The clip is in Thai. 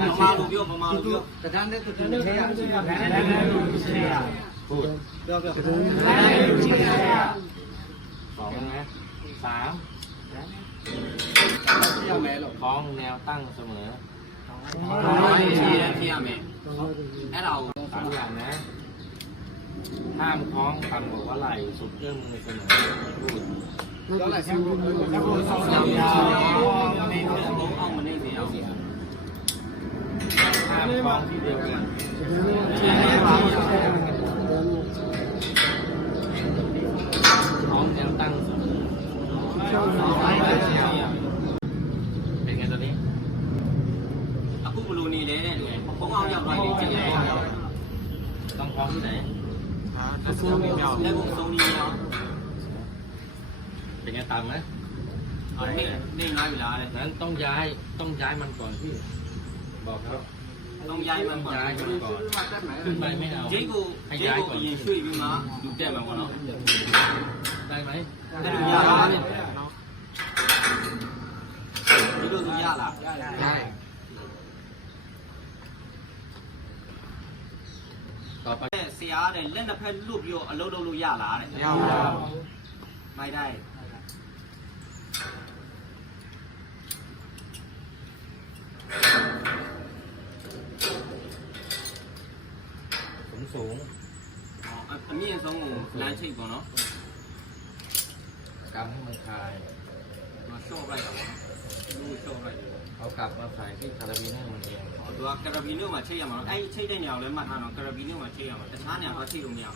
มาลูกပြောပမာလူပြောတဒန်းတဲ့တူတူထဲရพูดပြော2นะ3คล้องแนวตั้งเสมอที่แม่ให้เรา3อย่างนะห้ามคล้องต่ำกว่าไหล่สุดเอื้อมมือเสมอพูดแล้วอะไรครับยาวไม่เรื่องของเอามันนี่ไม่เอาห้ามคล้องที่เดียวกันคล้องแนวตั้งเป็นไงตอนนี้အခုဘလူနေလဲတဲ့ဘုံအောင်ရောက်သွားပြီကြည့်ရအောင်ต้องคล้องที่ไหนแล้วตรงนี้เนาะเป็นไงตามไหมนี่น้อยเวลาเลยนั้นต้องย้ายมันก่อนพี่บอกครับต้องย้ายมันก่อนขึ้นไปไม่เอาให้ย้ายก่อนช่วยพี่มาดูแก้มันก่อนเนาะได้ไหมได้ดูยาเนี่ยดูยาล่ะได้ต่อไปเสียเนี่ยเล่นแต่เพื่อนรูปโยอารมณ์รูปยาล่ะเนี่ยไม่ได้สูงอันนี้ยังสูงล้านชิบก่อนเนาะกำให้มันคลายมาโชว์ไปก่อนดูโชว์ไปเอากลับมาใส่ที่คาราบิเนอร์มันเองตัวคาราบิเนอร์มาเชี่ยมันไอ้เชี่ยได้เนี่ยเลยมาทานเอาคาราบิเนอร์มาเชี่ยมันแต่ช้าเนี่ยเขาเชี่ยตรงเนี้ย